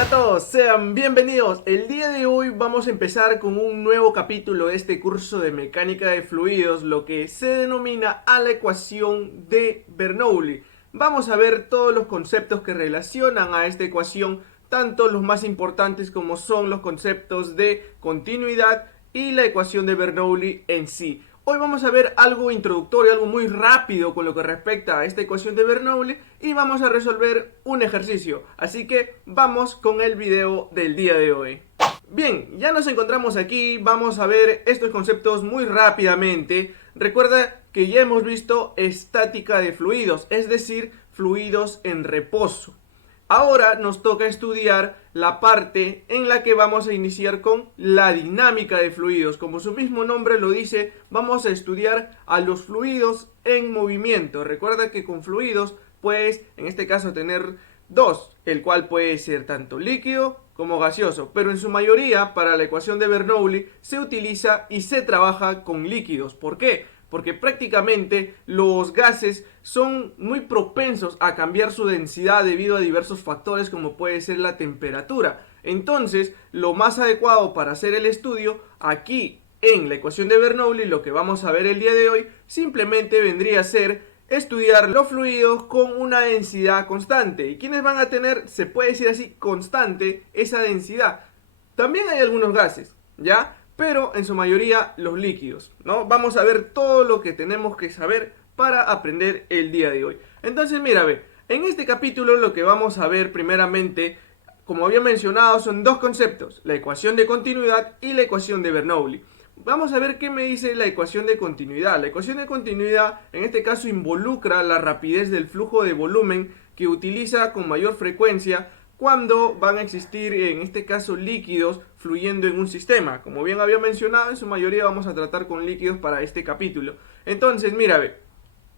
Hola a todos, sean bienvenidos. El día de hoy vamos a empezar con un nuevo capítulo de este curso de mecánica de fluidos, lo que se denomina a la ecuación de Bernoulli. Vamos a ver todos los conceptos que relacionan a esta ecuación, tanto los más importantes como son los conceptos de continuidad y la ecuación de Bernoulli en sí. Hoy vamos a ver algo introductorio, algo muy rápido con lo que respecta a esta ecuación de Bernoulli y vamos a resolver un ejercicio. Así que vamos con el video del día de hoy. Bien, ya nos encontramos aquí, vamos a ver estos conceptos muy rápidamente. Recuerda que ya hemos visto estática de fluidos, es decir, fluidos en reposo. Ahora nos toca estudiar la parte en la que vamos a iniciar con la dinámica de fluidos. Como su mismo nombre lo dice, vamos a estudiar a los fluidos en movimiento. Recuerda que con fluidos puedes, en este caso, tener dos, el cual puede ser tanto líquido como gaseoso, pero en su mayoría para la ecuación de Bernoulli se utiliza y se trabaja con líquidos. ¿Por qué? Porque prácticamente los gases son muy propensos a cambiar su densidad debido a diversos factores como puede ser la temperatura. Entonces, lo más adecuado para hacer el estudio aquí en la ecuación de Bernoulli, lo que vamos a ver el día de hoy, simplemente vendría a ser estudiar los fluidos con una densidad constante. ¿Y quiénes van a tener, se puede decir así, constante esa densidad? También hay algunos gases, ¿ya? Pero en su mayoría los líquidos, ¿no? Vamos a ver todo lo que tenemos que saber para aprender el día de hoy. Entonces, mira, ve, en este capítulo lo que vamos a ver primeramente, como había mencionado, son dos conceptos, la ecuación de continuidad y la ecuación de Bernoulli. Vamos a ver qué me dice la ecuación de continuidad. La ecuación de continuidad en este caso involucra la rapidez del flujo de volumen que utiliza con mayor frecuencia cuando van a existir, en este caso, líquidos fluyendo en un sistema. Como bien había mencionado, en su mayoría vamos a tratar con líquidos para este capítulo. Entonces, mira, ve,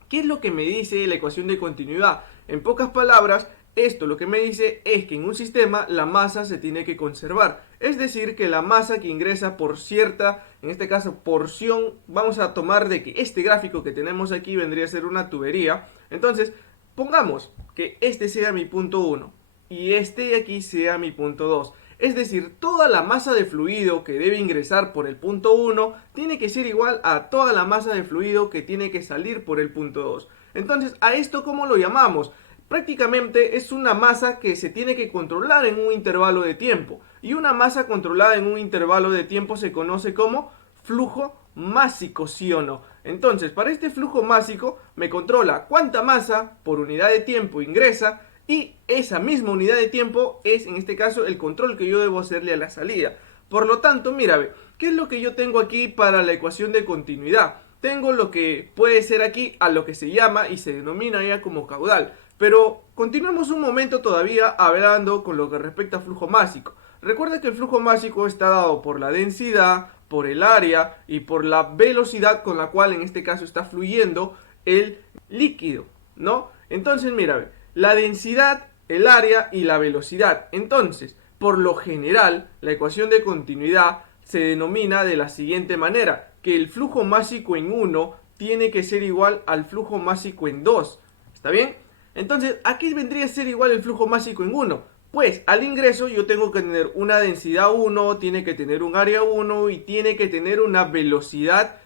¿qué es lo que me dice la ecuación de continuidad? En pocas palabras, esto lo que me dice es que en un sistema la masa se tiene que conservar. Es decir, que la masa que ingresa por cierta, en este caso, porción, vamos a tomar de que este gráfico que tenemos aquí vendría a ser una tubería. Entonces, pongamos que este sea mi punto 1 y este de aquí sea mi punto 2. Es decir, toda la masa de fluido que debe ingresar por el punto 1 tiene que ser igual a toda la masa de fluido que tiene que salir por el punto 2. Entonces, ¿a esto cómo lo llamamos? Prácticamente es una masa que se tiene que controlar en un intervalo de tiempo. Y una masa controlada en un intervalo de tiempo se conoce como flujo másico, ¿sí o no? Entonces, para este flujo másico me controla cuánta masa por unidad de tiempo ingresa y esa misma unidad de tiempo es, en este caso, el control que yo debo hacerle a la salida. Por lo tanto, mira, ¿qué es lo que yo tengo aquí para la ecuación de continuidad? Tengo lo que puede ser aquí a lo que se llama y se denomina ya como caudal. Pero continuemos un momento todavía hablando con lo que respecta a flujo másico. Recuerda que el flujo másico está dado por la densidad, por el área y por la velocidad con la cual en este caso está fluyendo el líquido, ¿no? Entonces, mira, la densidad, el área y la velocidad. Entonces, por lo general, la ecuación de continuidad se denomina de la siguiente manera, que el flujo másico en 1 tiene que ser igual al flujo másico en 2. ¿Está bien? Entonces, ¿a qué vendría a ser igual el flujo másico en 1? Pues al ingreso yo tengo que tener una densidad 1, tiene que tener un área 1 y tiene que tener una velocidad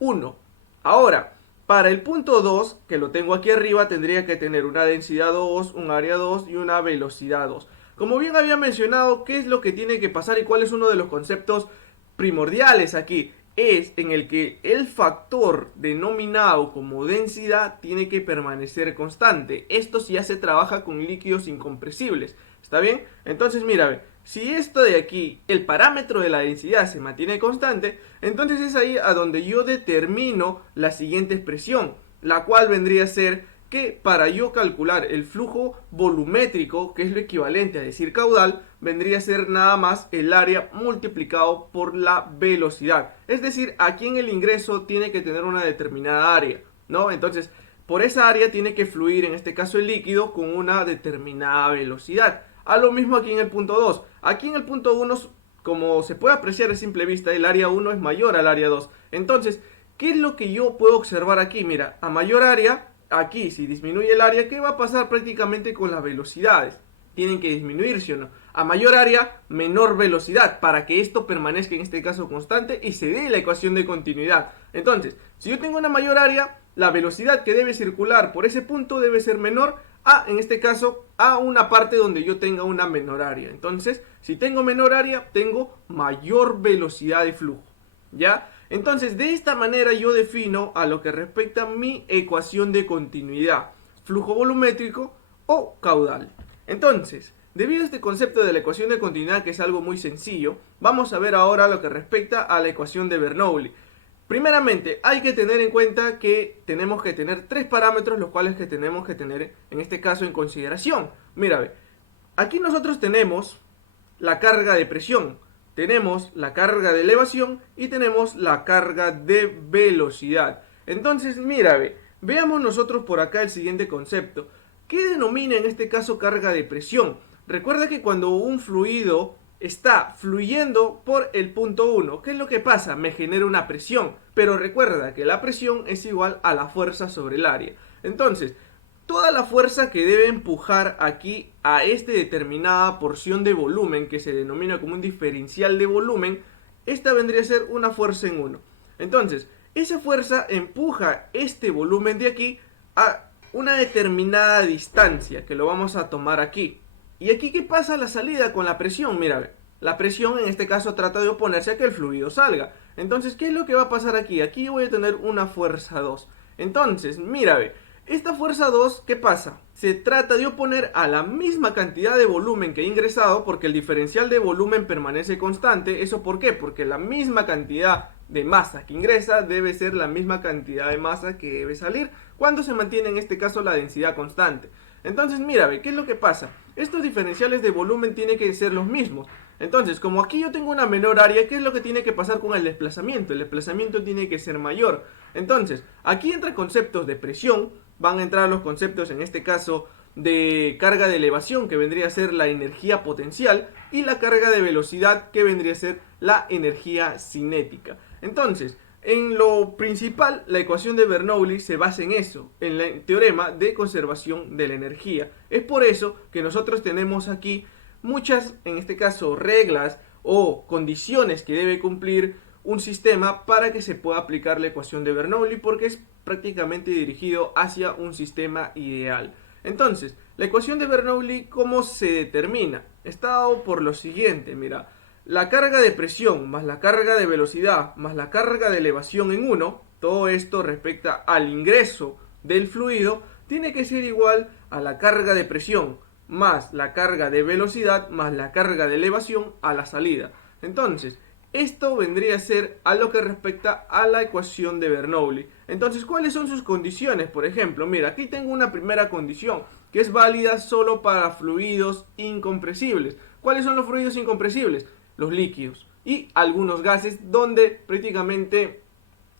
1. Ahora, para el punto 2, que lo tengo aquí arriba, tendría que tener una densidad 2, un área 2 y una velocidad 2. Como bien había mencionado, ¿qué es lo que tiene que pasar y cuál es uno de los conceptos primordiales aquí? Es en el que el factor denominado como densidad tiene que permanecer constante. Esto si ya se trabaja con líquidos incompresibles. ¿Está bien? Entonces mira, si esto de aquí, el parámetro de la densidad se mantiene constante, entonces es ahí a donde yo determino la siguiente expresión, la cual vendría a ser que para yo calcular el flujo volumétrico, que es lo equivalente a decir caudal, vendría a ser nada más el área multiplicado por la velocidad. Es decir, aquí en el ingreso tiene que tener una determinada área, ¿no? Entonces, por esa área tiene que fluir, en este caso el líquido, con una determinada velocidad. A lo mismo aquí en el punto 2. Aquí en el punto 1, como se puede apreciar a simple vista, el área 1 es mayor al área 2. Entonces, ¿qué es lo que yo puedo observar aquí? Mira, a mayor área, aquí si disminuye el área, ¿qué va a pasar prácticamente con las velocidades? tienen que disminuir, ¿sí o no? A mayor área, menor velocidad, para que esto permanezca en este caso constante y se dé la ecuación de continuidad. Entonces, si yo tengo una mayor área, la velocidad que debe circular por ese punto debe ser menor a, en este caso, a una parte donde yo tenga una menor área. Entonces, si tengo menor área, tengo mayor velocidad de flujo, ¿ya? Entonces, de esta manera yo defino a lo que respecta a mi ecuación de continuidad, flujo volumétrico o caudal. Entonces, debido a este concepto de la ecuación de continuidad, que es algo muy sencillo, vamos a ver ahora lo que respecta a la ecuación de Bernoulli. Primeramente, hay que tener en cuenta que tenemos que tener tres parámetros, los cuales que tenemos que tener en este caso en consideración. Mira, aquí nosotros tenemos la carga de presión, tenemos la carga de elevación y tenemos la carga de velocidad. Entonces, mira, veamos nosotros por acá el siguiente concepto. ¿Qué denomina en este caso carga de presión? Recuerda que cuando un fluido está fluyendo por el punto 1, ¿qué es lo que pasa? Me genera una presión, pero recuerda que la presión es igual a la fuerza sobre el área. Entonces, toda la fuerza que debe empujar aquí a esta determinada porción de volumen, que se denomina como un diferencial de volumen, esta vendría a ser una fuerza en 1. Entonces, esa fuerza empuja este volumen de aquí a una determinada distancia, que lo vamos a tomar aquí. ¿Y aquí qué pasa a la salida con la presión? Mira, la presión en este caso trata de oponerse a que el fluido salga. Entonces, ¿qué es lo que va a pasar aquí? Aquí voy a tener una fuerza 2. Entonces, mira, esta fuerza 2, ¿qué pasa? Se trata de oponer a la misma cantidad de volumen que he ingresado, porque el diferencial de volumen permanece constante. ¿Eso por qué? Porque la misma cantidad de masa que ingresa debe ser la misma cantidad de masa que debe salir, cuando se mantiene en este caso la densidad constante. Entonces, mira, ¿qué es lo que pasa? Estos diferenciales de volumen tienen que ser los mismos. Entonces, como aquí yo tengo una menor área, ¿qué es lo que tiene que pasar con el desplazamiento? El desplazamiento tiene que ser mayor. Entonces, aquí entran conceptos de presión, van a entrar los conceptos en este caso de carga de elevación, que vendría a ser la energía potencial, y la carga de velocidad, que vendría a ser la energía cinética. Entonces, en lo principal, la ecuación de Bernoulli se basa en eso, en el teorema de conservación de la energía. Es por eso que nosotros tenemos aquí muchas, en este caso, reglas o condiciones que debe cumplir un sistema para que se pueda aplicar la ecuación de Bernoulli, porque es prácticamente dirigido hacia un sistema ideal. Entonces, la ecuación de Bernoulli, ¿cómo se determina? Está dado por lo siguiente, mira. La carga de presión más la carga de velocidad más la carga de elevación en 1, todo esto respecto al ingreso del fluido, tiene que ser igual a la carga de presión más la carga de velocidad más la carga de elevación a la salida. Entonces, esto vendría a ser a lo que respecta a la ecuación de Bernoulli. Entonces, ¿cuáles son sus condiciones? Por ejemplo, mira, aquí tengo una primera condición que es válida solo para fluidos incompresibles. ¿Cuáles son los fluidos incompresibles? Los líquidos y algunos gases, donde prácticamente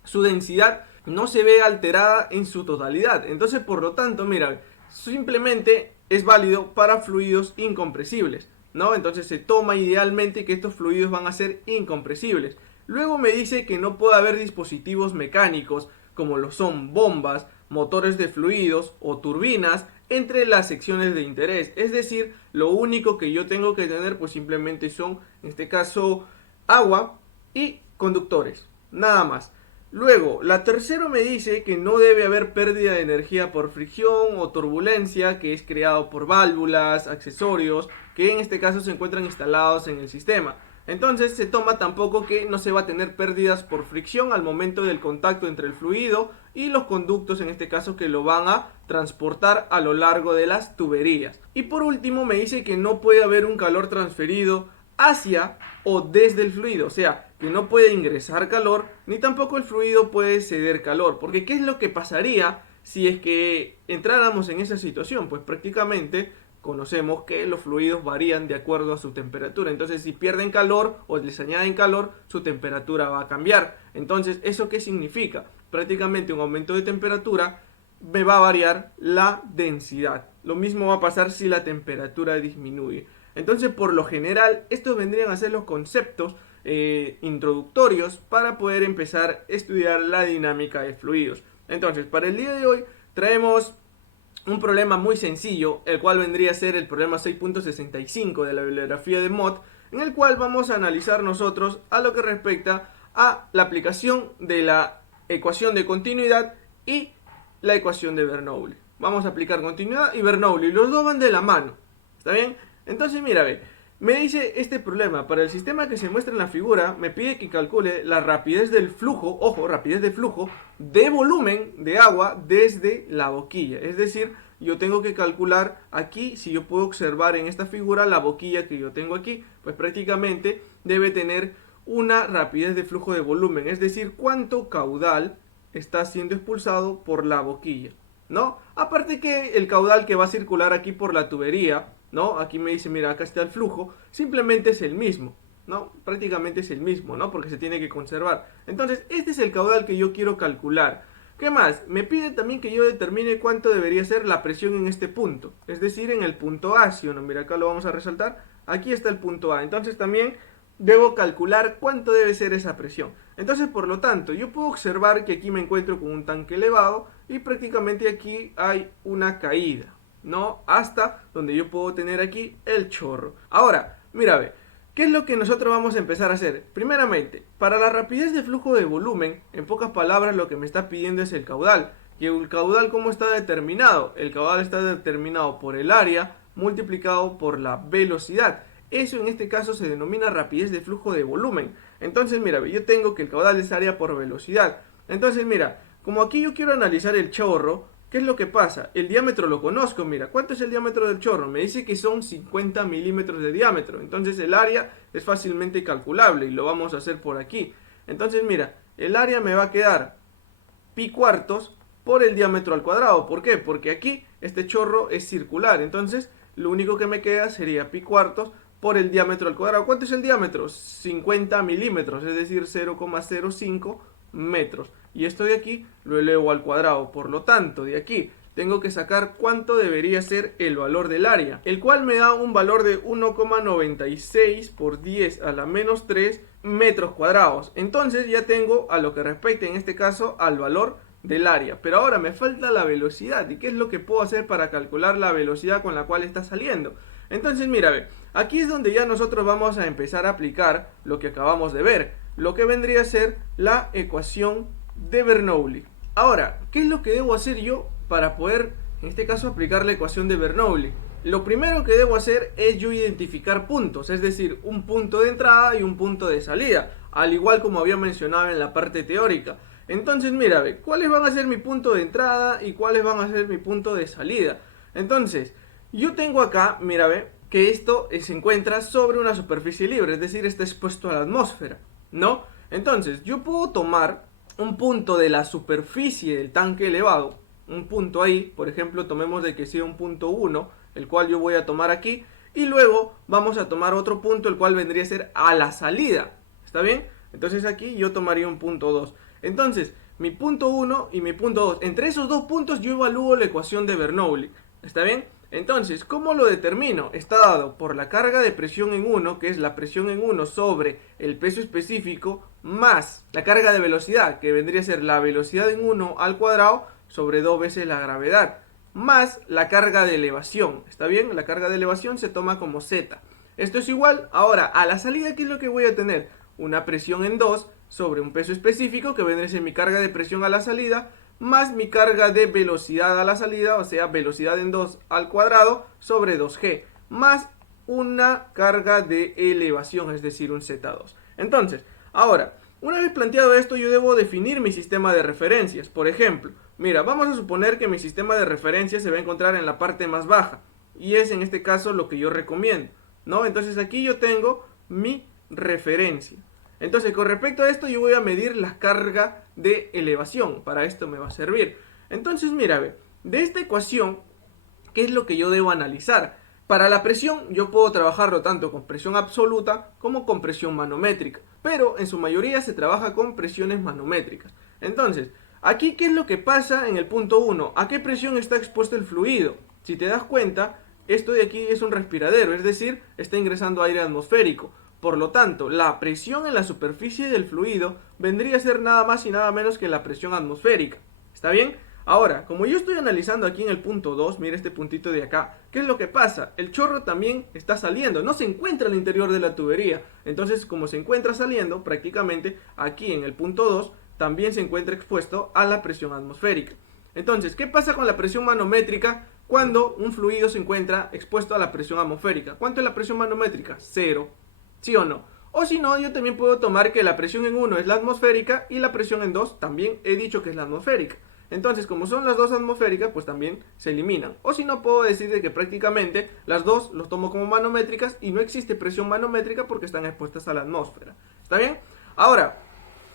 su densidad no se ve alterada en su totalidad. Entonces, por lo tanto, mira, simplemente es válido para fluidos incompresibles, ¿no? Entonces se toma idealmente que estos fluidos van a ser incompresibles. Luego me dice que no puede haber dispositivos mecánicos como lo son bombas, motores de fluidos o turbinas entre las secciones de interés. Es decir, lo único que yo tengo que tener pues simplemente son, en este caso, agua y conductores, nada más. Luego, la tercera me dice que no debe haber pérdida de energía por fricción o turbulencia, que es creado por válvulas, accesorios, que en este caso se encuentran instalados en el sistema. Entonces se toma tampoco que no se va a tener pérdidas por fricción al momento del contacto entre el fluido y los conductos, en este caso, que lo van a transportar a lo largo de las tuberías. Y por último me dice que no puede haber un calor transferido hacia o desde el fluido, o sea, que no puede ingresar calor ni tampoco el fluido puede ceder calor, porque ¿qué es lo que pasaría si es que entráramos en esa situación? Pues prácticamente conocemos que los fluidos varían de acuerdo a su temperatura. Entonces, si pierden calor o les añaden calor, su temperatura va a cambiar. Entonces, ¿eso qué significa? Prácticamente un aumento de temperatura me va a variar la densidad. Lo mismo va a pasar si la temperatura disminuye. Entonces, por lo general, estos vendrían a ser los conceptos introductorios para poder empezar a estudiar la dinámica de fluidos. Entonces, para el día de hoy traemos un problema muy sencillo, el cual vendría a ser el problema 6.65 de la bibliografía de Mott, en el cual vamos a analizar nosotros a lo que respecta a la aplicación de la ecuación de continuidad y la ecuación de Bernoulli. Vamos a aplicar continuidad y Bernoulli, los dos van de la mano, ¿está bien? Entonces mira, ve, me dice este problema, para el sistema que se muestra en la figura, me pide que calcule la rapidez del flujo, ojo, rapidez de flujo, de volumen de agua desde la boquilla. Es decir, yo tengo que calcular aquí, si yo puedo observar en esta figura, la boquilla que yo tengo aquí, pues prácticamente debe tener una rapidez de flujo de volumen, es decir, cuánto caudal está siendo expulsado por la boquilla, ¿no? Aparte que el caudal que va a circular aquí por la tubería, ¿no? Aquí me dice, mira, acá está el flujo, simplemente es el mismo, ¿no? Prácticamente es el mismo, ¿no? Porque se tiene que conservar. Entonces, este es el caudal que yo quiero calcular. ¿Qué más? Me pide también que yo determine cuánto debería ser la presión en este punto, es decir, en el punto A, ¿sí o no? Mira, acá lo vamos a resaltar, aquí está el punto A. Entonces también debo calcular cuánto debe ser esa presión. Entonces, por lo tanto, yo puedo observar que aquí me encuentro con un tanque elevado y prácticamente aquí hay una caída, ¿no? Hasta donde yo puedo tener aquí el chorro. Ahora, mira, ve, ¿qué es lo que nosotros vamos a empezar a hacer? Primeramente, para la rapidez de flujo de volumen, en pocas palabras lo que me está pidiendo es el caudal. ¿Y el caudal cómo está determinado? El caudal está determinado por el área multiplicado por la velocidad. Eso en este caso se denomina rapidez de flujo de volumen. Entonces, mira, yo tengo que el caudal es área por velocidad. Entonces, mira, como aquí yo quiero analizar el chorro, ¿qué es lo que pasa? El diámetro lo conozco, mira. ¿Cuánto es el diámetro del chorro? Me dice que son 50 milímetros de diámetro. Entonces, el área es fácilmente calculable y lo vamos a hacer por aquí. Entonces, mira, el área me va a quedar pi cuartos por el diámetro al cuadrado. ¿Por qué? Porque aquí este chorro es circular. Entonces, lo único que me queda sería pi cuartos por el diámetro al cuadrado. ¿Cuánto es el diámetro? 50 milímetros, es decir, 0,05 metros. Y esto de aquí lo elevo al cuadrado. Por lo tanto, de aquí tengo que sacar cuánto debería ser el valor del área, el cual me da un valor de 1,96 por 10 a la menos 3 metros cuadrados. Entonces ya tengo a lo que respecta en este caso al valor del área. Pero ahora me falta la velocidad. ¿Y qué es lo que puedo hacer para calcular la velocidad con la cual está saliendo? Entonces mira, ve, aquí es donde ya nosotros vamos a empezar a aplicar lo que acabamos de ver, lo que vendría a ser la ecuación de Bernoulli. Ahora, ¿qué es lo que debo hacer yo para poder, en este caso, aplicar la ecuación de Bernoulli? Lo primero que debo hacer es yo identificar puntos, es decir, un punto de entrada y un punto de salida, al igual como había mencionado en la parte teórica. Entonces, mira, ve, ¿cuáles van a ser mi punto de entrada y cuáles van a ser mi punto de salida? Entonces, yo tengo acá, mira, ve, que esto se encuentra sobre una superficie libre, es decir, está expuesto a la atmósfera, ¿no? Entonces, yo puedo tomar un punto de la superficie del tanque elevado, un punto ahí, por ejemplo, tomemos de que sea un punto 1, el cual yo voy a tomar aquí, y luego vamos a tomar otro punto, el cual vendría a ser a la salida, ¿está bien? Entonces aquí yo tomaría un punto 2. Entonces, mi punto 1 y mi punto 2, entre esos dos puntos yo evalúo la ecuación de Bernoulli, ¿está bien? Entonces, ¿cómo lo determino? Está dado por la carga de presión en 1, que es la presión en 1 sobre el peso específico, más la carga de velocidad, que vendría a ser la velocidad en 1 al cuadrado sobre 2 veces la gravedad, más la carga de elevación. ¿Está bien? La carga de elevación se toma como Z. Esto es igual, ahora, a la salida, ¿qué es lo que voy a tener? Una presión en 2 sobre un peso específico, que vendría a ser mi carga de presión a la salida, más mi carga de velocidad a la salida, o sea, velocidad en 2 al cuadrado sobre 2g, más una carga de elevación, es decir, un Z2. Entonces, ahora, una vez planteado esto, yo debo definir mi sistema de referencias. Por ejemplo, mira, vamos a suponer que mi sistema de referencias se va a encontrar en la parte más baja, y es en este caso lo que yo recomiendo, ¿no? Entonces aquí yo tengo mi referencia. Entonces, con respecto a esto, yo voy a medir la carga de elevación. Para esto me va a servir. Entonces, mira, de esta ecuación, ¿qué es lo que yo debo analizar? Para la presión, yo puedo trabajarlo tanto con presión absoluta como con presión manométrica. Pero en su mayoría se trabaja con presiones manométricas. Entonces, aquí, ¿qué es lo que pasa en el punto 1? ¿A qué presión está expuesto el fluido? Si te das cuenta, esto de aquí es un respiradero, es decir, está ingresando aire atmosférico. Por lo tanto, la presión en la superficie del fluido vendría a ser nada más y nada menos que la presión atmosférica. ¿Está bien? Ahora, como yo estoy analizando aquí en el punto 2, mira este puntito de acá, ¿qué es lo que pasa? El chorro también está saliendo, no se encuentra al interior de la tubería. Entonces, como se encuentra saliendo, prácticamente aquí en el punto 2 también se encuentra expuesto a la presión atmosférica. Entonces, ¿qué pasa con la presión manométrica cuando un fluido se encuentra expuesto a la presión atmosférica? ¿Cuánto es la presión manométrica? Cero. ¿Sí o no? O si no, yo también puedo tomar que la presión en 1 es la atmosférica y la presión en 2 también he dicho que es la atmosférica. Entonces, como son las dos atmosféricas, pues también se eliminan. O si no, puedo decir de que prácticamente las dos los tomo como manométricas y no existe presión manométrica porque están expuestas a la atmósfera. ¿Está bien? Ahora,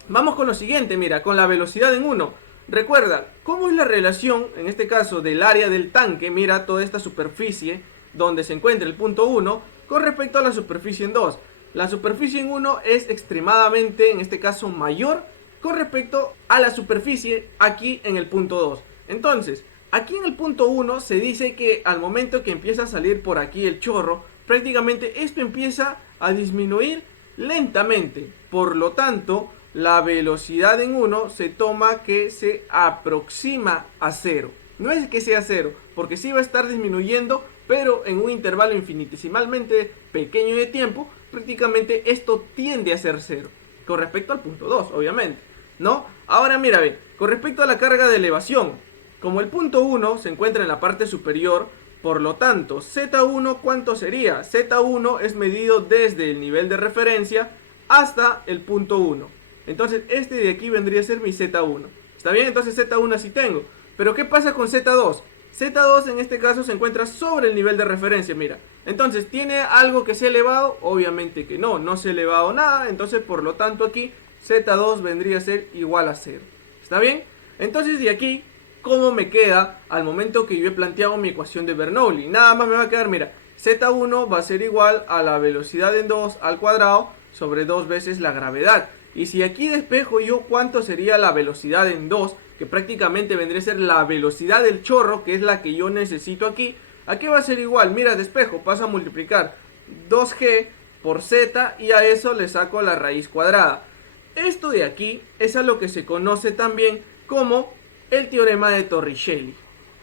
vamos con lo siguiente, mira, con la velocidad en 1. Recuerda, ¿cómo es la relación, en este caso, del área del tanque? Mira toda esta superficie donde se encuentra el punto 1 con respecto a la superficie en 2. La superficie en 1 es extremadamente, en este caso, mayor con respecto a la superficie aquí en el punto 2. Entonces, aquí en el punto 1 se dice que al momento que empieza a salir por aquí el chorro, prácticamente esto empieza a disminuir lentamente. Por lo tanto, la velocidad en 1 se toma que se aproxima a 0. No es que sea 0, porque sí va a estar disminuyendo, pero en un intervalo infinitesimalmente pequeño de tiempo, prácticamente esto tiende a ser 0. Con respecto al punto 2, obviamente, ¿no? Ahora mira, ve, con respecto a la carga de elevación, como el punto 1 se encuentra en la parte superior, por lo tanto, Z1, ¿cuánto sería? Z1 es medido desde el nivel de referencia hasta el punto 1. Entonces, este de aquí vendría a ser mi Z1. ¿Está bien? Entonces, Z1 así tengo. Pero, ¿qué pasa con Z2? Z2 en este caso se encuentra sobre el nivel de referencia, mira. Entonces, ¿tiene algo que se ha elevado? Obviamente que no, no se ha elevado nada. Entonces, por lo tanto, aquí Z2 vendría a ser igual a 0. ¿Está bien? Entonces, de aquí, ¿cómo me queda al momento que yo he planteado mi ecuación de Bernoulli? Nada más me va a quedar, mira, Z1 va a ser igual a la velocidad en 2 al cuadrado sobre 2 veces la gravedad. Y si aquí despejo yo cuánto sería la velocidad en 2, que prácticamente vendría a ser la velocidad del chorro, que es la que yo necesito aquí, aquí va a ser igual, mira, despejo, pasa a multiplicar 2g por z y a eso le saco la raíz cuadrada. Esto de aquí es a lo que se conoce también como el teorema de Torricelli.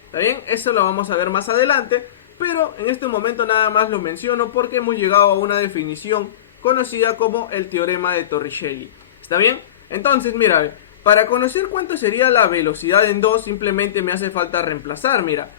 ¿Está bien? Eso lo vamos a ver más adelante, pero en este momento nada más lo menciono porque hemos llegado a una definición conocida como el teorema de Torricelli. ¿Está bien? Entonces, mira, para conocer cuánto sería la velocidad en 2, simplemente me hace falta reemplazar, mira,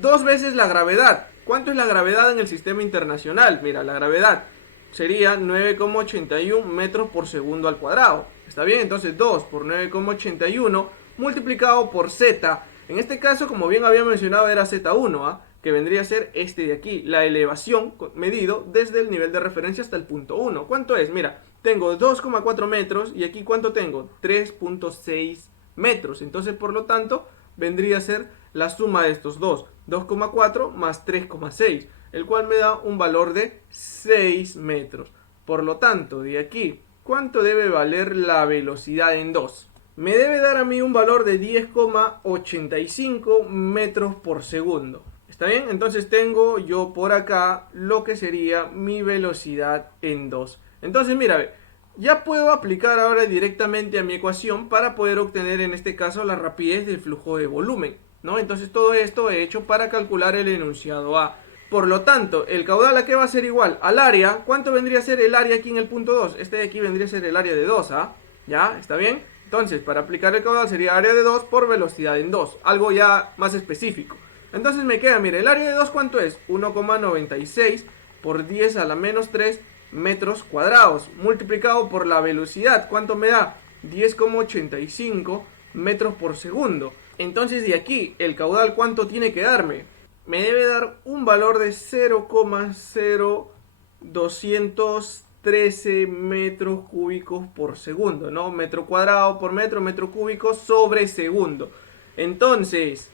2 veces la gravedad. ¿Cuánto es la gravedad en el sistema internacional? Mira, la gravedad sería 9,81 metros por segundo al cuadrado. ¿Está bien? Entonces 2 por 9,81 multiplicado por z. En este caso, como bien había mencionado, era Z1, ¿eh? Que vendría a ser este de aquí, la elevación medido desde el nivel de referencia hasta el punto 1. ¿Cuánto es? Mira, tengo 2,4 metros y aquí ¿cuánto tengo? 3,6 metros. Entonces, por lo tanto, vendría a ser la suma de estos dos, 2,4 más 3,6, el cual me da un valor de 6 metros. Por lo tanto, de aquí, ¿cuánto debe valer la velocidad en 2? Me debe dar a mí un valor de 10,85 metros por segundo. ¿Está bien? Entonces tengo yo por acá lo que sería mi velocidad en 2. Entonces mira, ya puedo aplicar ahora directamente a mi ecuación para poder obtener en este caso la rapidez del flujo de volumen, ¿no? Entonces todo esto he hecho para calcular el enunciado A. Por lo tanto, el caudal a qué va a ser igual al área. ¿Cuánto vendría a ser el área aquí en el punto 2? Este de aquí vendría a ser el área de 2, ¿ah? ¿Ya? ¿Está bien? Entonces, para aplicar el caudal sería área de 2 por velocidad en 2, algo ya más específico. Entonces me queda, mire, el área de 2 ¿cuánto es? 1,96 por 10 a la menos 3 metros cuadrados, multiplicado por la velocidad, ¿cuánto me da? 10,85 metros por segundo. Entonces de aquí, el caudal ¿cuánto tiene que darme? Me debe dar un valor de 0,0213 metros cúbicos por segundo, ¿no? Metro cuadrado por metro, metro cúbico sobre segundo. Entonces,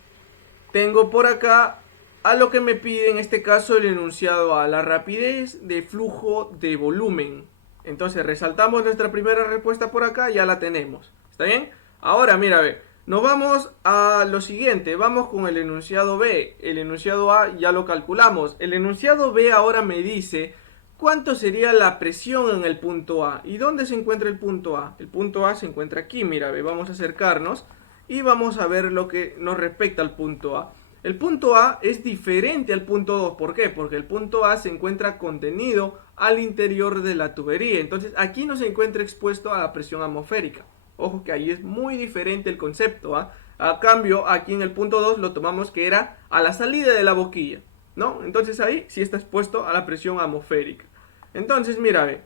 tengo por acá a lo que me pide en este caso el enunciado A, la rapidez de flujo de volumen. Entonces resaltamos nuestra primera respuesta por acá, ya la tenemos. ¿Está bien? Ahora mira, ve, nos vamos a lo siguiente, vamos con el enunciado B. El enunciado A ya lo calculamos. El enunciado B ahora me dice cuánto sería la presión en el punto A. ¿Y dónde se encuentra el punto A? El punto A se encuentra aquí, mira, ve, vamos a acercarnos. y vamos a ver lo que nos respecta al punto A. El punto A es diferente al punto 2. ¿Por qué? Porque el punto A se encuentra contenido al interior de la tubería. Entonces aquí no se encuentra expuesto a la presión atmosférica. Ojo que ahí es muy diferente el concepto. A cambio, aquí en el punto 2 lo tomamos que era a la salida de la boquilla, ¿no? Entonces ahí sí está expuesto a la presión atmosférica. Entonces, mira,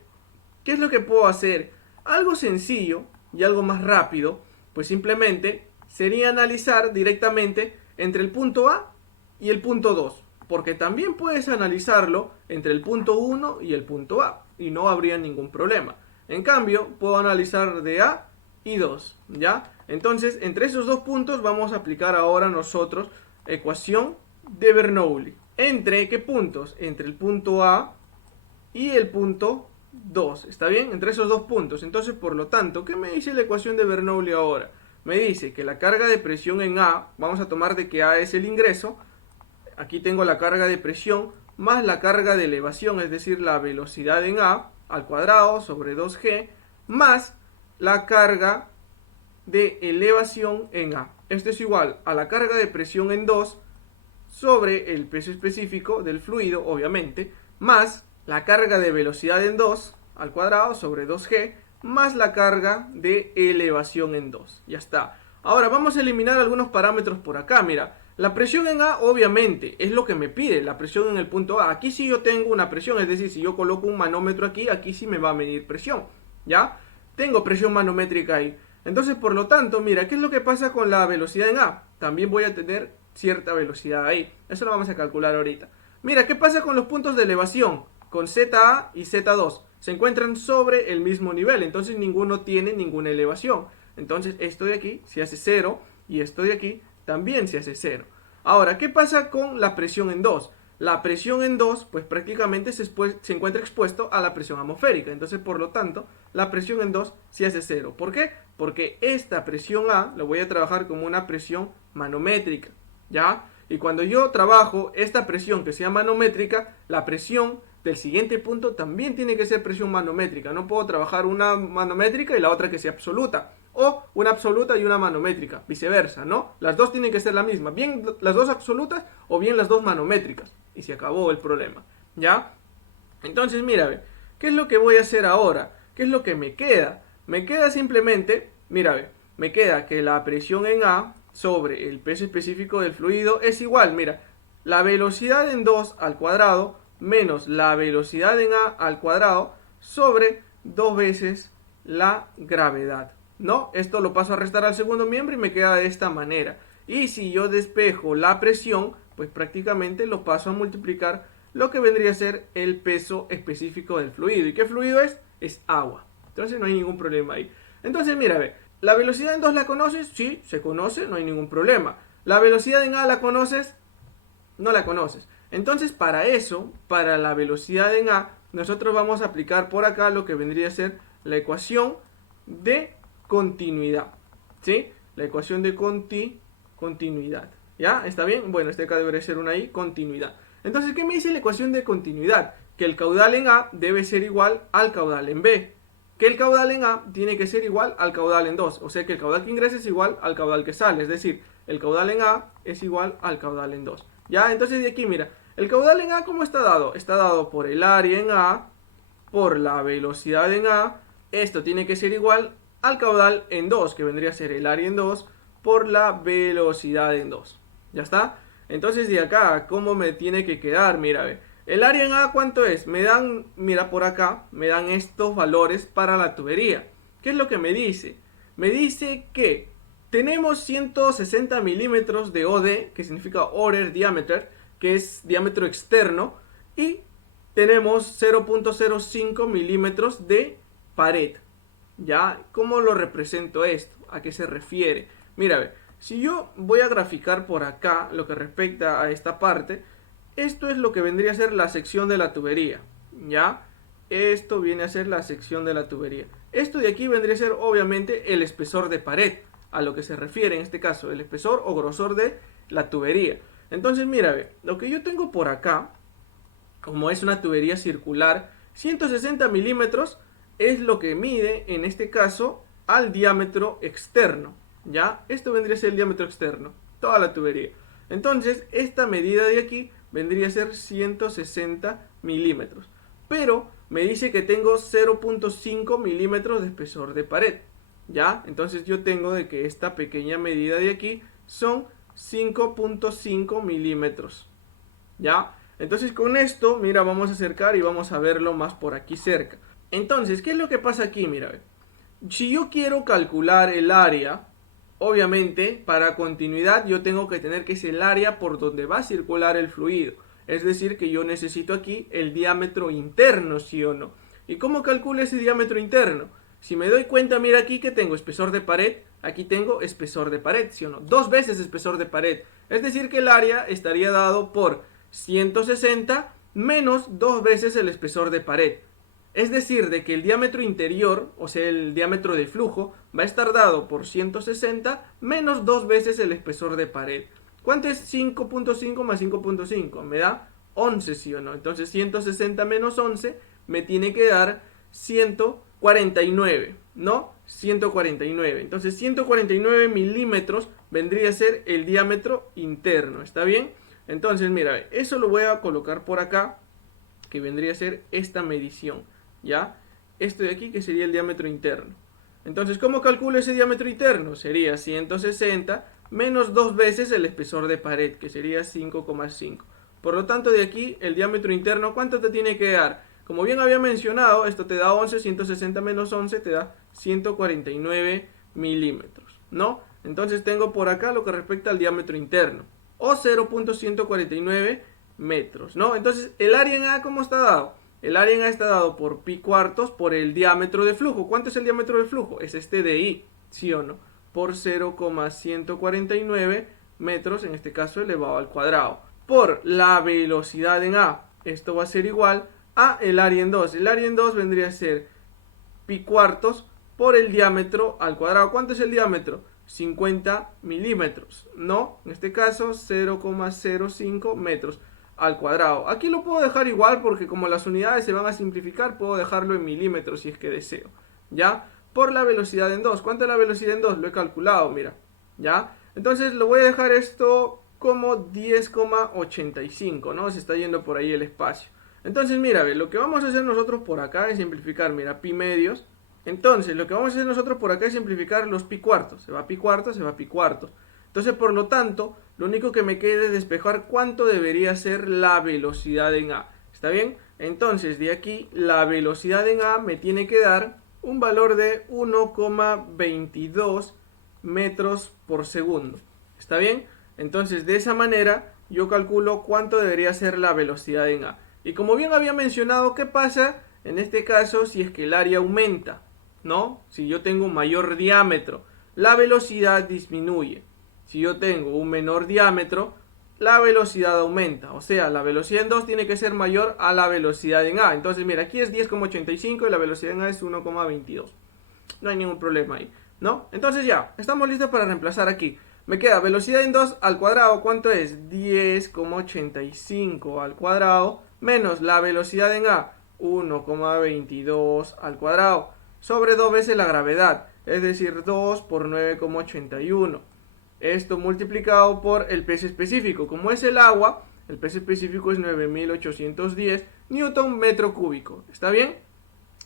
¿qué es lo que puedo hacer? Algo sencillo y algo más rápido, pues simplemente sería analizar directamente entre el punto A y el punto 2, porque también puedes analizarlo entre el punto 1 y el punto A y no habría ningún problema. En cambio, puedo analizar de A y 2, ¿ya? Entonces, entre esos dos puntos vamos a aplicar ahora nosotros ecuación de Bernoulli. ¿Entre qué puntos? Entre el punto A y el punto 2, ¿está bien? Entre esos dos puntos. Entonces, por lo tanto, ¿qué me dice la ecuación de Bernoulli ahora? Me dice que la carga de presión en A, vamos a tomar de que A es el ingreso, aquí tengo la carga de presión más la carga de elevación, es decir, la velocidad en A al cuadrado sobre 2G, más la carga de elevación en A. Esto es igual a la carga de presión en 2 sobre el peso específico del fluido, obviamente, más la carga de velocidad en 2 al cuadrado sobre 2G más la carga de elevación en 2. Ya está. Ahora vamos a eliminar algunos parámetros por acá. Mira, la presión en A obviamente es lo que me pide, la presión en el punto A. Aquí sí yo tengo una presión, es decir, si yo coloco un manómetro aquí, aquí sí me va a medir presión. ¿Ya? Tengo presión manométrica ahí. Entonces, por lo tanto, mira, ¿qué es lo que pasa con la velocidad en A? También voy a tener cierta velocidad ahí. Eso lo vamos a calcular ahorita. Mira, ¿qué pasa con los puntos de elevación? Con ZA y Z2 se encuentran sobre el mismo nivel, entonces ninguno tiene ninguna elevación. Entonces esto de aquí se hace 0 y esto de aquí también se hace 0. Ahora, ¿qué pasa con la presión en 2? La presión en 2 pues prácticamente se encuentra expuesto a la presión atmosférica, entonces por lo tanto la presión en 2 se hace 0. ¿Por qué? Porque esta presión A lo voy a trabajar como una presión manométrica, ¿ya? Y cuando yo trabajo esta presión que sea manométrica, la presión del siguiente punto también tiene que ser presión manométrica. No puedo trabajar una manométrica y la otra que sea absoluta. O una absoluta y una manométrica. Viceversa, ¿no? Las dos tienen que ser la misma. Bien las dos absolutas o bien las dos manométricas. Y se acabó el problema. ¿Ya? Entonces, mira, ¿qué es lo que voy a hacer ahora? ¿Qué es lo que me queda? Me queda simplemente, mira, me queda que la presión en A sobre el peso específico del fluido es igual, mira, la velocidad en 2 al cuadrado menos la velocidad en A al cuadrado sobre 2 veces la gravedad, ¿no? Esto lo paso a restar al segundo miembro y me queda de esta manera. Y si yo despejo la presión, pues prácticamente lo paso a multiplicar lo que vendría a ser el peso específico del fluido. ¿Y qué fluido es? Es agua. Entonces no hay ningún problema ahí. Entonces mira, ve, ¿la velocidad en 2 la conoces? Sí, se conoce, no hay ningún problema. ¿La velocidad en A la conoces? No la conoces. Entonces, para eso, para la velocidad en A, nosotros vamos a aplicar por acá lo que vendría a ser la ecuación de continuidad. ¿Sí? La ecuación de continuidad. ¿Ya? ¿Está bien? Bueno, este acá debería ser una I, continuidad. Entonces, ¿qué me dice la ecuación de continuidad? Que el caudal en A debe ser igual al caudal en B. Que el caudal en A tiene que ser igual al caudal en 2. O sea que el caudal que ingresa es igual al caudal que sale. Es decir, el caudal en A es igual al caudal en 2. Ya, entonces de aquí, mira, el caudal en A, ¿cómo está dado? Está dado por el área en A, por la velocidad en A. Esto tiene que ser igual al caudal en 2, que vendría a ser el área en 2, por la velocidad en 2. ¿Ya está? Entonces de acá, ¿cómo me tiene que quedar? Mira, ve. El área en A, ¿cuánto es? Me dan, mira por acá, me dan estos valores para la tubería. ¿Qué es lo que me dice? Me dice que tenemos 160 milímetros de OD, que significa Other Diameter, que es diámetro externo, y tenemos 0.05 milímetros de pared. ¿Ya? ¿Cómo lo represento esto? ¿A qué se refiere? Mira, a ver, si yo voy a graficar por acá lo que respecta a esta parte, esto es lo que vendría a ser la sección de la tubería. ¿Ya? Esto viene a ser la sección de la tubería. Esto de aquí vendría a ser obviamente el espesor de pared, a lo que se refiere en este caso, el espesor o grosor de la tubería. Entonces mira, ve, lo que yo tengo por acá, como es una tubería circular, 160 milímetros es lo que mide en este caso al diámetro externo. ¿ya? Esto vendría a ser el diámetro externo, toda la tubería. Entonces, esta medida de aquí vendría a ser 160 milímetros. Pero me dice que tengo 0.5 milímetros de espesor de pared, ¿ya? Entonces yo tengo de que esta pequeña medida de aquí son 5.5 milímetros, ¿ya? Entonces con esto, mira, vamos a acercar y vamos a verlo más por aquí cerca. Entonces, ¿qué es lo que pasa aquí? Mira, si yo quiero calcular el área, obviamente para continuidad yo tengo que tener que es el área por donde va a circular el fluido. Es decir, que yo necesito aquí el diámetro interno, ¿sí o no? ¿Y cómo calculo ese diámetro interno? Si me doy cuenta, mira aquí que tengo espesor de pared, aquí tengo espesor de pared, ¿sí o no? 2 veces espesor de pared. Es decir, que el área estaría dado por 160 menos 2 veces el espesor de pared. Es decir, de que el diámetro interior, o sea, el diámetro de flujo, va a estar dado por 160 menos 2 veces el espesor de pared. ¿Cuánto es 5.5 más 5.5? Me da 11, ¿sí o no? Entonces 160 menos 11 me tiene que dar 149, ¿no? 149. Entonces 149 milímetros vendría a ser el diámetro interno, ¿está bien? Entonces, mira, eso lo voy a colocar por acá, que vendría a ser esta medición, ¿ya? Esto de aquí que sería el diámetro interno. Entonces, ¿cómo calculo ese diámetro interno? Sería 160 menos 2 veces el espesor de pared, que sería 5,5. Por lo tanto, de aquí, el diámetro interno, ¿cuánto te tiene que dar? Como bien había mencionado, esto te da 11, 160 menos 11 te da 149 milímetros, ¿no? Entonces tengo por acá lo que respecta al diámetro interno, o 0.149 metros, ¿no? Entonces, el área en A, ¿cómo está dado? El área en A está dado por pi cuartos por el diámetro de flujo. ¿Cuánto es el diámetro de flujo? Es este de I, ¿sí o no? Por 0,149 metros, en este caso elevado al cuadrado. Por la velocidad en A, esto va a ser igual a el área en 2. El área en 2 vendría a ser pi cuartos por el diámetro al cuadrado. ¿Cuánto es el diámetro? 50 milímetros, ¿no? En este caso 0,05 metros al cuadrado. Aquí lo puedo dejar igual porque como las unidades se van a simplificar, puedo dejarlo en milímetros si es que deseo, ¿ya? Por la velocidad en 2. ¿Cuánto es la velocidad en 2? Lo he calculado, mira, ¿ya? Entonces lo voy a dejar esto como 10,85, ¿no? Se está yendo por ahí el espacio. Entonces, mira, lo que vamos a hacer nosotros por acá es simplificar, mira, pi medios. Entonces, lo que vamos a hacer nosotros por acá es simplificar los pi cuartos. Se va pi cuartos, se va pi cuartos. Entonces, por lo tanto, lo único que me queda es despejar cuánto debería ser la velocidad en A. ¿Está bien? Entonces, de aquí, la velocidad en A me tiene que dar un valor de 1,22 metros por segundo. ¿Está bien? Entonces, de esa manera, yo calculo cuánto debería ser la velocidad en A. Y como bien había mencionado, ¿qué pasa en este caso si es que el área aumenta? ¿No? Si yo tengo un mayor diámetro, la velocidad disminuye. Si yo tengo un menor diámetro, la velocidad aumenta. O sea, la velocidad en 2 tiene que ser mayor a la velocidad en A. Entonces, mira, aquí es 10,85 y la velocidad en A es 1,22. No hay ningún problema ahí, ¿no? Entonces ya, estamos listos para reemplazar aquí. Me queda velocidad en 2 al cuadrado, ¿cuánto es? 10,85 al cuadrado, menos la velocidad en A, 1,22 al cuadrado, sobre 2 veces la gravedad, es decir, 2 por 9,81. Esto multiplicado por el peso específico. Como es el agua, el peso específico es 9.810 newton metro cúbico. ¿Está bien?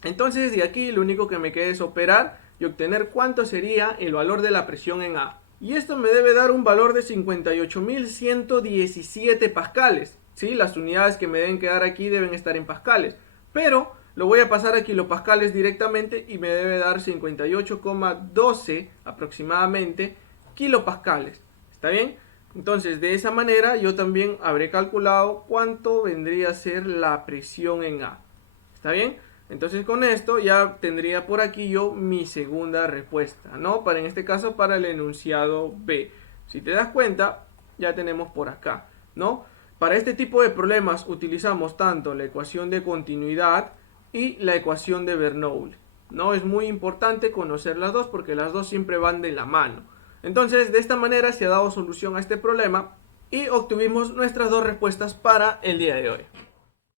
Entonces de aquí lo único que me queda es operar y obtener cuánto sería el valor de la presión en A. Y esto me debe dar un valor de 58.117 pascales. ¿Sí? Las unidades que me deben quedar aquí deben estar en pascales. Pero lo voy a pasar a kilopascales directamente y me debe dar 58,12 aproximadamente kilopascales. ¿Está bien? Entonces de esa manera yo también habré calculado cuánto vendría a ser la presión en A. ¿Está bien? Entonces con esto ya tendría por aquí yo mi segunda respuesta, ¿no? Para en este caso para el enunciado B. Si te das cuenta, ya tenemos por acá, ¿no? Para este tipo de problemas utilizamos tanto la ecuación de continuidad y la ecuación de Bernoulli, ¿no? Es muy importante conocer las dos porque las dos siempre van de la mano. Entonces, de esta manera se ha dado solución a este problema y obtuvimos nuestras dos respuestas para el día de hoy.